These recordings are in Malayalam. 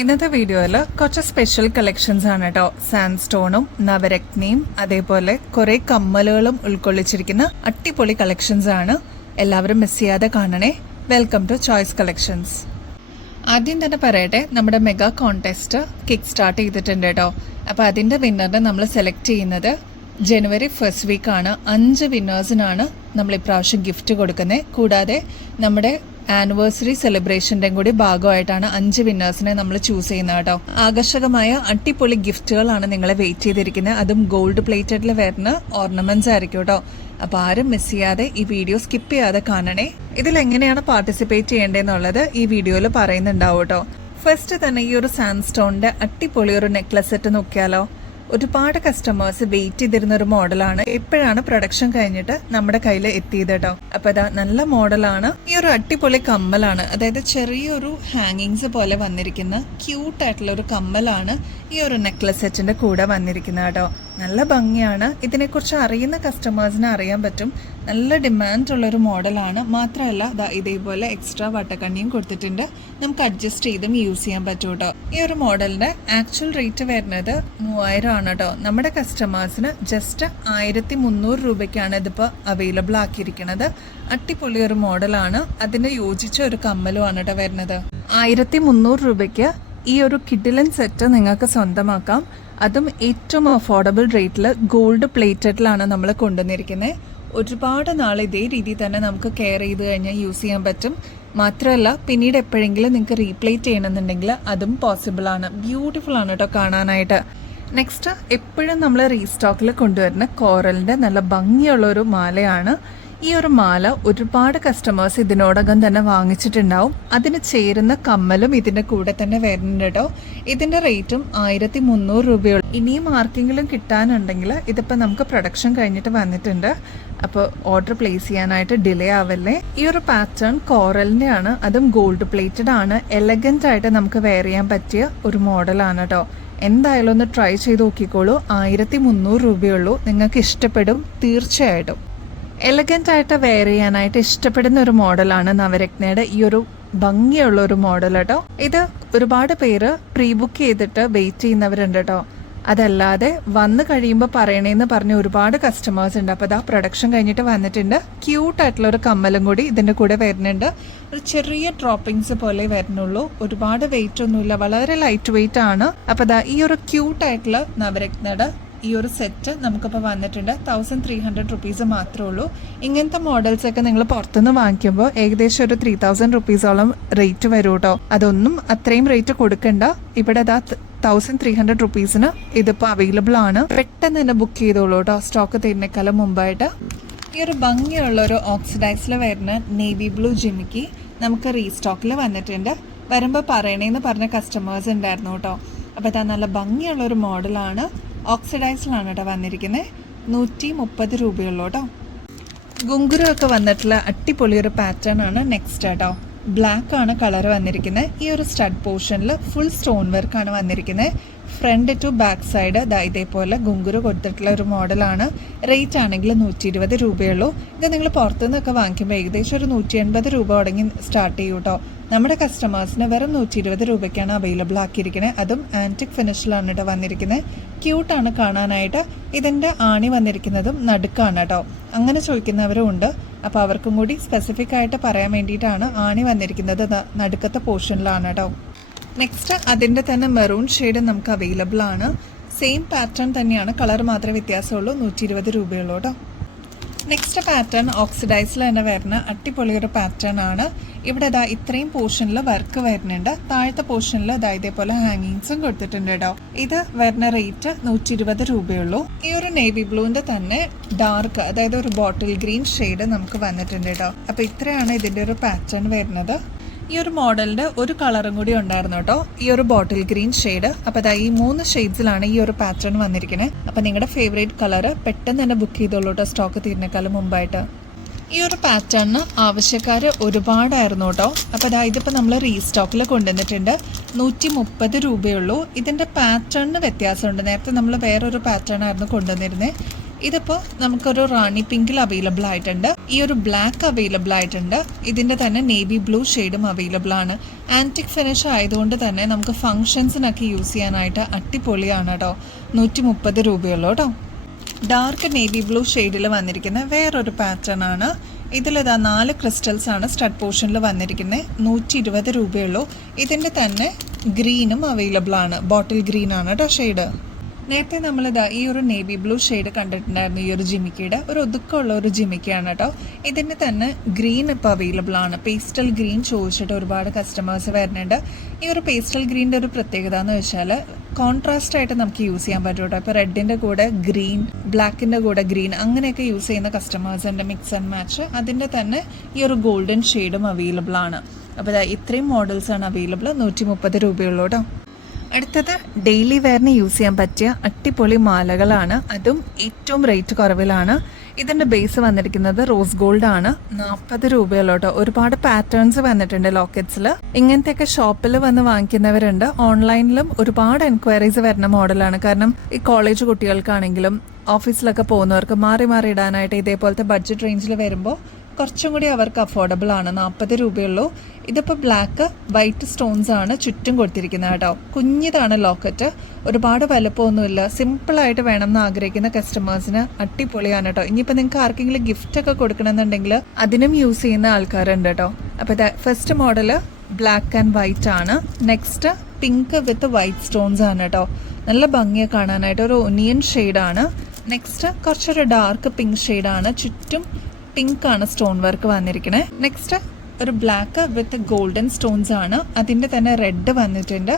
ഇന്നത്തെ വീഡിയോയിൽ കുറച്ച് സ്പെഷ്യൽ കളക്ഷൻസ് ആണ് കേട്ടോ. സാൻഡ്സ്റ്റോണും നവരത്നയും അതേപോലെ കുറെ കമ്മലുകളും ഉൾക്കൊള്ളിച്ചിരിക്കുന്ന അടിപൊളി കളക്ഷൻസ് ആണ്. എല്ലാവരും മിസ് ചെയ്യാതെ കാണണേ. Welcome to choice collections. ആദ്യം തന്നെ പറയട്ടെ, നമ്മുടെ മെഗാ കോൺടെസ്റ്റ് കിക്ക് സ്റ്റാർട്ട് ചെയ്തിട്ടുണ്ട് കേട്ടോ. അപ്പോൾ അതിൻ്റെ വിന്നറിനെ നമ്മൾ സെലക്ട് ചെയ്യുന്നത് ജനുവരി 1st വീക്കാണ്. 5 വിന്നേഴ്സിനാണ് നമ്മൾ ഇപ്രാവശ്യം ഗിഫ്റ്റ് കൊടുക്കുന്നത്. കൂടാതെ നമ്മുടെ ആനിവേഴ്സറി സെലിബ്രേഷൻ്റെ കൂടി ഭാഗമായിട്ടാണ് 5 വിന്നേഴ്സിനെ നമ്മൾ ചൂസ് ചെയ്യുന്നത് കേട്ടോ. ആകർഷകമായ അടിപൊളി ഗിഫ്റ്റുകളാണ് നിങ്ങളെ വെയിറ്റ് ചെയ്തിരിക്കുന്നത്. അതും ഗോൾഡ് പ്ലേറ്റഡിൽ വരുന്ന ഓർണമെന്റ്സ് ആയിരിക്കും കേട്ടോ. അപ്പോൾ ആരും മിസ് ചെയ്യാതെ ഈ വീഡിയോ സ്കിപ്പ് ചെയ്യാതെ കാണണേ. ഇതിലെങ്ങനെയാണ് പാർട്ടിസിപ്പേറ്റ് ചെയ്യേണ്ടതെന്നുള്ളത് ഈ വീഡിയോയിൽ പറയുന്നുണ്ടാവും കേട്ടോ. ഫസ്റ്റ് തന്നെ ഈ ഒരു സാൻഡ്സ്റ്റോണിന്റെ അടിപൊളി ഒരു നെക്ലസ് സെറ്റ് നോക്കിയാലോ. ഒരുപാട് കസ്റ്റമേഴ്സ് വെയിറ്റ് ചെയ്തിരുന്ന ഒരു മോഡലാണ്. ഇപ്പോഴാണ് പ്രൊഡക്ഷൻ കഴിഞ്ഞിട്ട് നമ്മുടെ കയ്യിൽ എത്തിയത് കേട്ടോ. അപ്പൊ ഇതാ നല്ല മോഡലാണ്. ഈ ഒരു അടിപൊളി കമ്മലാണ്, അതായത് ചെറിയൊരു ഹാങ്ങിങ്സ് പോലെ വന്നിരിക്കുന്ന ക്യൂട്ട് ആയിട്ടുള്ള ഒരു കമ്മലാണ് ഈ ഒരു നെക്ലസ് സെറ്റിന്റെ കൂടെ വന്നിരിക്കുന്നത് കേട്ടോ. നല്ല ഭംഗിയാണ്. ഇതിനെക്കുറിച്ച് അറിയുന്ന കസ്റ്റമേഴ്സിന് അറിയാൻ പറ്റും. നല്ല ഡിമാൻഡ് ഉള്ളൊരു മോഡലാണ്. മാത്രമല്ല ഇതേപോലെ എക്സ്ട്രാ വട്ടക്കണ്ണിയും കൊടുത്തിട്ടുണ്ട്. നമുക്ക് അഡ്ജസ്റ്റ് ചെയ്തും യൂസ് ചെയ്യാൻ പറ്റും കേട്ടോ. ഈ ഒരു മോഡലിന്റെ ആക്ച്വൽ റേറ്റ് വരുന്നത് 3000 ആണ് കേട്ടോ. നമ്മുടെ കസ്റ്റമേഴ്സിന് ജസ്റ്റ് 1300 രൂപയ്ക്കാണ് ഇതിപ്പോൾ അവൈലബിൾ ആക്കിയിരിക്കുന്നത്. അടിപൊളി ഒരു മോഡലാണ്. അതിന് യോജിച്ച ഒരു കമ്മലുമാണ് കേട്ടോ വരുന്നത്. 1300 രൂപയ്ക്ക് ഈ ഒരു കിഡിലൻ സെറ്റ് നിങ്ങൾക്ക് സ്വന്തമാക്കാം. അതും ഏറ്റവും അഫോർഡബിൾ റേറ്റിൽ ഗോൾഡ് പ്ലേറ്റഡിലാണ് നമ്മൾ കൊണ്ടുവന്നിരിക്കുന്നത്. ഒരുപാട് നാൾ ഇതേ രീതിയിൽ തന്നെ നമുക്ക് കെയർ ചെയ്ത് കഴിഞ്ഞാൽ യൂസ് ചെയ്യാൻ പറ്റും. മാത്രമല്ല പിന്നീട് എപ്പോഴെങ്കിലും നിങ്ങൾക്ക് റീപ്ലേറ്റ് ചെയ്യണമെന്നുണ്ടെങ്കിൽ അതും പോസിബിൾ ആണ്. ബ്യൂട്ടിഫുൾ ആണ് കേട്ടോ കാണാനായിട്ട്. നെക്സ്റ്റ് എപ്പോഴും നമ്മൾ റീസ്റ്റോക്കിൽ കൊണ്ടുവരുന്ന കോറലിൻ്റെ നല്ല ഭംഗിയുള്ളൊരു മാലയാണ്. ഈ ഒരു മാല ഒരുപാട് കസ്റ്റമേഴ്സ് ഇതിനോടകം തന്നെ വാങ്ങിച്ചിട്ടുണ്ടാവും. അതിന് ചേരുന്ന കമ്മലും ഇതിൻ്റെ കൂടെ തന്നെ വരുന്നുണ്ട് കേട്ടോ. ഇതിൻ്റെ റേറ്റും 1300 രൂപയുള്ളൂ. ഇനിയും ആർക്കെങ്കിലും കിട്ടാനുണ്ടെങ്കിൽ ഇതിപ്പോൾ നമുക്ക് പ്രൊഡക്ഷൻ കഴിഞ്ഞിട്ട് വന്നിട്ടുണ്ട്. അപ്പോൾ ഓർഡർ പ്ലേസ് ചെയ്യാനായിട്ട് ഡിലേ ആവല്ലേ. ഈ ഒരു പാറ്റേൺ കോറലിൻ്റെ ആണ്. അതും ഗോൾഡ് പ്ലേറ്റഡ് ആണ്. എലഗൻ്റ് ആയിട്ട് നമുക്ക് വെയർ ചെയ്യാൻ പറ്റിയ ഒരു മോഡലാണ് കേട്ടോ. എന്തായാലും ഒന്ന് ട്രൈ ചെയ്ത് നോക്കിക്കോളൂ. 1300 രൂപയുള്ളൂ. നിങ്ങൾക്ക് ഇഷ്ടപ്പെടും തീർച്ചയായിട്ടും. എലഗൻ്റ് ആയിട്ട് വെയർ ചെയ്യാനായിട്ട് ഇഷ്ടപ്പെടുന്ന ഒരു മോഡലാണ് നവരത്നയുടെ ഈ ഒരു ഭംഗിയുള്ള ഒരു മോഡൽ കേട്ടോ. ഇത് ഒരുപാട് പേര് പ്രീ ബുക്ക് ചെയ്തിട്ട് വെയിറ്റ് ചെയ്യുന്നവരുണ്ട് കേട്ടോ. അതല്ലാതെ വന്നു കഴിയുമ്പോൾ പറയണേന്ന് പറഞ്ഞ ഒരുപാട് കസ്റ്റമേഴ്സ് ഉണ്ട്. അപ്പോൾ പ്രൊഡക്ഷൻ കഴിഞ്ഞിട്ട് വന്നിട്ടുണ്ട്. ക്യൂട്ടായിട്ടുള്ള ഒരു കമ്മലും കൂടി ഇതിൻ്റെ കൂടെ വരുന്നുണ്ട്. ഒരു ചെറിയ ഡ്രോപ്പിങ്സ് പോലെ വരുന്നുള്ളൂ. ഒരുപാട് വെയിറ്റ് ഒന്നുമില്ല, വളരെ ലൈറ്റ് വെയിറ്റ് ആണ്. അപ്പോൾ ഈ ഒരു ക്യൂട്ടായിട്ടുള്ള നവരത്നയുടെ ഈ ഒരു സെറ്റ് നമുക്കിപ്പോൾ വന്നിട്ടുണ്ട്. 1300 റുപ്പീസ് മാത്രമേ ഉള്ളൂ. ഇങ്ങനത്തെ മോഡൽസ് ഒക്കെ നിങ്ങൾ പുറത്തുനിന്ന് വാങ്ങിക്കുമ്പോൾ ഏകദേശം ഒരു 3000 റുപ്പീസോളം റേറ്റ് വരും കേട്ടോ. അതൊന്നും അത്രയും റേറ്റ് കൊടുക്കണ്ട. ഇവിടെ 1300 റുപ്പീസിന് ഇതിപ്പോൾ അവൈലബിൾ ആണ്. പെട്ടെന്ന് തന്നെ ബുക്ക് ചെയ്തോളൂ കേട്ടോ, സ്റ്റോക്ക് തീരുന്നേക്കാളും മുമ്പായിട്ട്. ഈ ഒരു ഭംഗിയുള്ള ഒരു ഓക്സിഡൈസിൽ വരുന്ന നേവി ബ്ലൂ ജിമിക്കി നമുക്ക് റീസ്റ്റോക്കിൽ വന്നിട്ടുണ്ട്. വരുമ്പോൾ പറയണേന്ന് പറഞ്ഞ കസ്റ്റമേഴ്സ് ഉണ്ടായിരുന്നു കേട്ടോ. അപ്പോൾ നല്ല ഭംഗിയുള്ള ഒരു മോഡലാണ്. ഓക്സിഡൈസിലാണ് കേട്ടോ വന്നിരിക്കുന്നത്. 130 രൂപയുള്ളൂ കേട്ടോ. ഗുങ്കുരു ഒക്കെ വന്നിട്ടുള്ള അടിപൊളി ഒരു പാറ്റേൺ ആണ് നെക്സ്റ്റ് കേട്ടോ. ബ്ലാക്ക് ആണ് കളർ വന്നിരിക്കുന്നത്. ഈ ഒരു സ്റ്റഡ് പോർഷനിൽ ഫുൾ സ്റ്റോൺ വർക്കാണ് വന്നിരിക്കുന്നത്. ഫ്രണ്ട് ടു ബാക്ക് സൈഡ് ഇതേപോലെ ഗുങ്കുരു കൊടുത്തിട്ടുള്ള ഒരു മോഡലാണ്. റേറ്റ് ആണെങ്കിൽ 120 രൂപയുള്ളൂ. ഇത് നിങ്ങൾ പുറത്തുനിന്നൊക്കെ വാങ്ങിക്കുമ്പോൾ ഏകദേശം ഒരു 180 രൂപ തുടങ്ങി സ്റ്റാർട്ട് ചെയ്യും കേട്ടോ. നമ്മുടെ കസ്റ്റമേഴ്സിന് വെറും 120 രൂപയ്ക്കാണ് അവൈലബിൾ ആക്കിയിരിക്കുന്നത്. അതും ആൻറ്റിക് ഫിനിഷിലാണ് കേട്ടോ വന്നിരിക്കുന്നത്. ക്യൂട്ടാണ് കാണാനായിട്ട്. ഇതിൻ്റെ ആണി വന്നിരിക്കുന്നതും നടുക്കാണ് കേട്ടോ. അങ്ങനെ ചോദിക്കുന്നവരും ഉണ്ട്. അപ്പോൾ അവർക്കും കൂടി സ്പെസിഫിക് ആയിട്ട് പറയാൻ വേണ്ടിയിട്ടാണ് ആണി വന്നിരിക്കുന്നത് നടുക്കത്തെ പോർഷനിലാണ് കേട്ടോ. നെക്സ്റ്റ് അതിൻ്റെ തന്നെ മെറൂൺ ഷെയ്ഡ് നമുക്ക് അവൈലബിൾ ആണ്. സെയിം പാറ്റേൺ തന്നെയാണ്, കളർ മാത്രമേ വ്യത്യാസമുള്ളൂ. 120 രൂപയുള്ളൂ കേട്ടോ. നെക്സ്റ്റ് പാറ്റേൺ ഓക്സിഡൈസിൽ തന്നെ വരുന്ന അടിപൊളി ഒരു പാറ്റേൺ ആണ്. ഇവിടെ ഇത്രയും പോർഷനിൽ വർക്ക് വരുന്നുണ്ട്. താഴത്തെ പോർഷനിൽ ഇതേപോലെ ഹാങ്ങിങ്സും കൊടുത്തിട്ടുണ്ട് കേട്ടോ. ഇത് വരുന്ന റേറ്റ് 120 രൂപയുള്ളൂ. ഈ ഒരു നേവി ബ്ലൂവിന്റെ തന്നെ ഡാർക്ക്, അതായത് ഒരു ബോട്ടിൽ ഗ്രീൻ ഷെയ്ഡ് നമുക്ക് വന്നിട്ടുണ്ട് കേട്ടോ. അപ്പോൾ ഇത്രയാണ് ഇതിൻ്റെ ഒരു പാറ്റേൺ വരുന്നത്. ഈ ഒരു മോഡലിന്റെ ഒരു കളറും കൂടി ഉണ്ടായിരുന്നു കേട്ടോ, ഈ ഒരു ബോട്ടിൽ ഗ്രീൻ ഷെയ്ഡ്. അപ്പോൾ ഈ 3 ഷെയ്ഡ്സിലാണ് ഈ ഒരു പാറ്റേൺ വന്നിരിക്കുന്നത്. അപ്പോൾ നിങ്ങളുടെ ഫേവറേറ്റ് കളർ പെട്ടെന്ന് തന്നെ ബുക്ക് ചെയ്തോളൂ കേട്ടോ, സ്റ്റോക്ക് തീരുന്നേക്കാളും മുമ്പായിട്ട്. ഈ ഒരു പാറ്റേണിന് ആവശ്യക്കാർ ഒരുപാടായിരുന്നു കേട്ടോ. അപ്പോൾ ഇതിപ്പോൾ നമ്മൾ റീസ്റ്റോക്കിൽ കൊണ്ടുവന്നിട്ടുണ്ട്. 130 രൂപയുള്ളൂ. ഇതിൻ്റെ പാറ്റേണിന് വ്യത്യാസമുണ്ട്. നേരത്തെ നമ്മൾ വേറൊരു പാറ്റേൺ ആയിരുന്നു കൊണ്ടുവന്നിരുന്നത്. ഇതിപ്പോൾ നമുക്കൊരു റാണി പിങ്കിൽ അവൈലബിൾ ആയിട്ടുണ്ട്, ഈ ഒരു ബ്ലാക്ക് അവൈലബിൾ ആയിട്ടുണ്ട്, ഇതിൻ്റെ തന്നെ നേവി ബ്ലൂ ഷെയ്ഡും അവൈലബിൾ ആണ്. ആൻറ്റിക് ഫിനിഷ് ആയതുകൊണ്ട് തന്നെ നമുക്ക് ഫങ്ഷൻസിനൊക്കെ യൂസ് ചെയ്യാനായിട്ട് അടിപൊളിയാണ് കേട്ടോ. 130 രൂപയുള്ളൂ കേട്ടോ. ഡാർക്ക് നേവി ബ്ലൂ ഷെയ്ഡിൽ വന്നിരിക്കുന്ന വേറൊരു പാറ്റേൺ ആണ്. ഇതിലിതാ 4 ക്രിസ്റ്റൽസ് ആണ് സ്റ്റഡ് പോർഷനിൽ വന്നിരിക്കുന്നത്. 120 രൂപയുള്ളൂ. ഇതിൻ്റെ തന്നെ ഗ്രീനും അവൈലബിൾ ആണ്, ബോട്ടിൽ ഗ്രീൻ ആണ് കേട്ടോ ഷെയ്ഡ്. നേരത്തെ നമ്മളിതാ ഈ ഒരു നേവി ബ്ലൂ ഷെയ്ഡ് കണ്ടിട്ടുണ്ടായിരുന്നു. ഈ ഒരു ജിമിക്കിയുടെ ഒരു ഒതുക്കമുള്ള ഒരു ജിമിക്കിയാണ് കേട്ടോ. ഇതിൻ്റെ തന്നെ ഗ്രീൻ ഇപ്പോൾ അവൈലബിൾ ആണ്. പേസ്റ്റൽ ഗ്രീൻ ചോദിച്ചിട്ട് ഒരുപാട് കസ്റ്റമേഴ്സ് വരുന്നുണ്ട്. ഈ ഒരു പേസ്റ്റൽ ഗ്രീൻ്റെ ഒരു പ്രത്യേകത എന്ന് വെച്ചാൽ കോൺട്രാസ്റ്റ് ആയിട്ട് നമുക്ക് യൂസ് ചെയ്യാൻ പറ്റും കേട്ടോ. ഇപ്പോൾ റെഡിൻ്റെ കൂടെ ഗ്രീൻ, ബ്ലാക്കിൻ്റെ കൂടെ ഗ്രീൻ, അങ്ങനെയൊക്കെ യൂസ് ചെയ്യുന്ന കസ്റ്റമേഴ്സിൻ്റെ മിക്സ് ആൻഡ് മാച്ച്. അതിൻ്റെ തന്നെ ഈ ഒരു ഗോൾഡൻ ഷെയ്ഡും അവൈലബിൾ ആണ്. അപ്പോൾ ഇത്രയും മോഡൽസാണ് അവൈലബിൾ. 130 രൂപയുള്ളൂ കേട്ടോ. അടുത്തത് ഡെയിലി വെയറിന് യൂസ് ചെയ്യാൻ പറ്റിയ അടിപൊളി മാലകളാണ്. അതും ഏറ്റവും റേറ്റ് കുറവിലാണ്. ഇതിൻ്റെ ബേസ് വന്നിരിക്കുന്നത് റോസ് ഗോൾഡ് ആണ്. 40 രൂപയുള്ളൂ കേട്ടോ. ഒരുപാട് പാറ്റേൺസ് വന്നിട്ടുണ്ട് ലോക്കറ്റ്സിൽ. ഇങ്ങനത്തെയൊക്കെ ഷോപ്പിൽ വന്ന് വാങ്ങിക്കുന്നവരുണ്ട്. ഓൺലൈനിലും ഒരുപാട് എൻക്വയറീസ് വരുന്ന മോഡലാണ്. കാരണം ഈ കോളേജ് കുട്ടികൾക്കാണെങ്കിലും ഓഫീസിലൊക്കെ പോകുന്നവർക്ക് മാറി മാറി ഇടാനായിട്ട് ഇതേപോലത്തെ ബഡ്ജറ്റ് റേഞ്ചിൽ വരുമ്പോൾ കുറച്ചും കൂടി അവർക്ക് അഫോർഡബിൾ ആണ്. 40 രൂപയുള്ളൂ. ഇതിപ്പോൾ ബ്ലാക്ക് വൈറ്റ് സ്റ്റോൺസ് ആണ് ചുറ്റും കൊടുത്തിരിക്കുന്നത് കേട്ടോ. കുഞ്ഞിതാണ് ലോക്കറ്റ്, ഒരുപാട് വലുപ്പമൊന്നുമില്ല. സിമ്പിളായിട്ട് വേണമെന്ന് ആഗ്രഹിക്കുന്ന കസ്റ്റമേഴ്സിന് അടിപൊളിയാണ് കേട്ടോ. ഇനിയിപ്പോൾ നിങ്ങൾക്ക് ആർക്കെങ്കിലും ഗിഫ്റ്റൊക്കെ കൊടുക്കണമെന്നുണ്ടെങ്കിൽ അതിനും യൂസ് ചെയ്യുന്ന ആൾക്കാരുണ്ട് കേട്ടോ. അപ്പോൾ first model black and white ആണ്. Next pink with white stones ആണ് കേട്ടോ. നല്ല ഭംഗിയെ കാണാനായിട്ട് ഒരു ഒനിയൻ ഷെയ്ഡാണ്. നെക്സ്റ്റ് കുറച്ചൊരു ഡാർക്ക് പിങ്ക് ഷെയ്ഡാണ്. ചുറ്റും പിങ്ക് ആണ് സ്റ്റോൺ വർക്ക് വന്നിരിക്കണേ. നെക്സ്റ്റ് ഒരു ബ്ലാക്ക് വിത്ത് ഗോൾഡൻ സ്റ്റോൺസ് ആണ്. അതിൻ്റെ തന്നെ റെഡ് വന്നിട്ടുണ്ട്,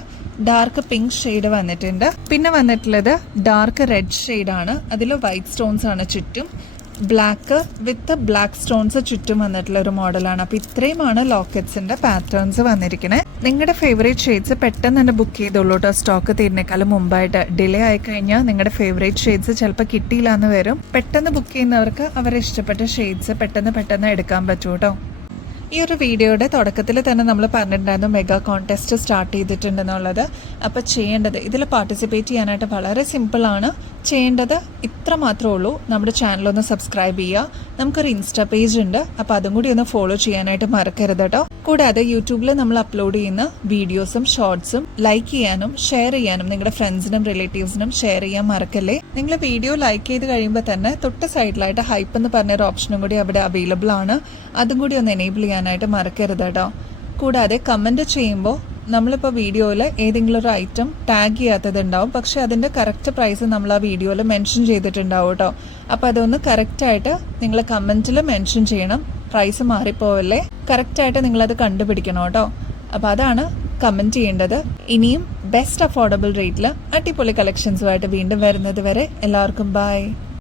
ഡാർക്ക് പിങ്ക് ഷെയ്ഡ് വന്നിട്ടുണ്ട്. പിന്നെ വന്നിട്ടുള്ളത് ഡാർക്ക് റെഡ് ഷെയ്ഡാണ്. അതിൽ വൈറ്റ് സ്റ്റോൺസ് ആണ് ചുറ്റും. ബ്ലാക്ക് വിത്ത് ബ്ലാക്ക് സ്റ്റോൺസ് ചുറ്റും വന്നിട്ടുള്ള ഒരു മോഡലാണ്. അപ്പോൾ ഇത്രയുമാണ് ലോക്കറ്റ്സിൻ്റെ പാറ്റേൺസ് വന്നിരിക്കുന്നത്. നിങ്ങളുടെ ഫേവറേറ്റ് ഷെയ്ഡ്സ് പെട്ടെന്ന് തന്നെ ബുക്ക് ചെയ്തോളൂ കേട്ടോ. സ്റ്റോക്ക് തീരുന്നേക്കാളും മുമ്പായിട്ട്. ഡിലേ ആയിക്കഴിഞ്ഞാൽ നിങ്ങളുടെ ഫേവറേറ്റ് ഷെയ്ഡ്സ് ചിലപ്പോൾ കിട്ടിയില്ല എന്ന് വരും. പെട്ടെന്ന് ബുക്ക് ചെയ്യുന്നവർക്ക് അവരെ ഇഷ്ടപ്പെട്ട ഷെയ്ഡ്സ് പെട്ടെന്ന് എടുക്കാൻ പറ്റും കേട്ടോ. ഈ ഒരു വീഡിയോയുടെ തുടക്കത്തിൽ തന്നെ നമ്മൾ പറഞ്ഞിട്ടുണ്ടായിരുന്നു മെഗാ കോൺടെസ്റ്റ് സ്റ്റാർട്ട് ചെയ്തിട്ടുണ്ടെന്നുള്ളത്. അപ്പോൾ ചെയ്യേണ്ടത്, ഇതിൽ പാർട്ടിസിപ്പേറ്റ് ചെയ്യാനായിട്ട് വളരെ സിമ്പിളാണ്. ചെയ്യേണ്ടത് ഇത്ര മാത്രമേ ഉള്ളൂ. നമ്മുടെ ചാനലൊന്ന് സബ്സ്ക്രൈബ് ചെയ്യുക. നമുക്കൊരു ഇൻസ്റ്റാ പേജ് ഉണ്ട്, അപ്പോൾ അതും കൂടി ഒന്ന് ഫോളോ ചെയ്യാനായിട്ട് മറക്കരുത് കേട്ടോ. കൂടാതെ യൂട്യൂബിൽ നമ്മൾ അപ്ലോഡ് ചെയ്യുന്ന വീഡിയോസും ഷോർട്സും ലൈക്ക് ചെയ്യാനും ഷെയർ ചെയ്യാനും നിങ്ങളുടെ ഫ്രണ്ട്സിനും റിലേറ്റീവ്സിനും ഷെയർ ചെയ്യാൻ മറക്കല്ലേ. നിങ്ങൾ വീഡിയോ ലൈക്ക് ചെയ്ത് കഴിയുമ്പോൾ തന്നെ തൊട്ട് സൈഡിലായിട്ട് ഹൈപ്പ് എന്ന് പറഞ്ഞൊരു ഓപ്ഷനും കൂടി അവിടെ അവൈലബിൾ ആണ്. അതും കൂടി ഒന്ന് എനേബിൾ ചെയ്യാനായിട്ട് മറക്കരുത് കേട്ടോ. കൂടാതെ കമൻറ്റ് ചെയ്യുമ്പോൾ നമ്മളിപ്പോൾ വീഡിയോയിൽ ഏതെങ്കിലും ഒരു ഐറ്റം ടാഗ് ചെയ്യാത്തതുണ്ടാവും, പക്ഷേ അതിൻ്റെ കറക്റ്റ് പ്രൈസ് നമ്മൾ ആ വീഡിയോയിൽ മെൻഷൻ ചെയ്തിട്ടുണ്ടാവും കേട്ടോ. അപ്പോൾ അതൊന്ന് കറക്റ്റായിട്ട് നിങ്ങൾ കമൻറ്റിൽ മെൻഷൻ ചെയ്യണം. പ്രൈസ് മാറിപ്പോവല്ലേ, കറക്റ്റായിട്ട് നിങ്ങളത് കണ്ടുപിടിക്കണം കേട്ടോ. അപ്പോൾ അതാണ് കമൻറ്റ് ചെയ്യേണ്ടത്. ഇനിയും ബെസ്റ്റ് അഫോർഡബിൾ റേറ്റിൽ അടിപൊളി കളക്ഷൻസുമായിട്ട് വീണ്ടും വരുന്നത് വരെ എല്ലാവർക്കും ബൈ.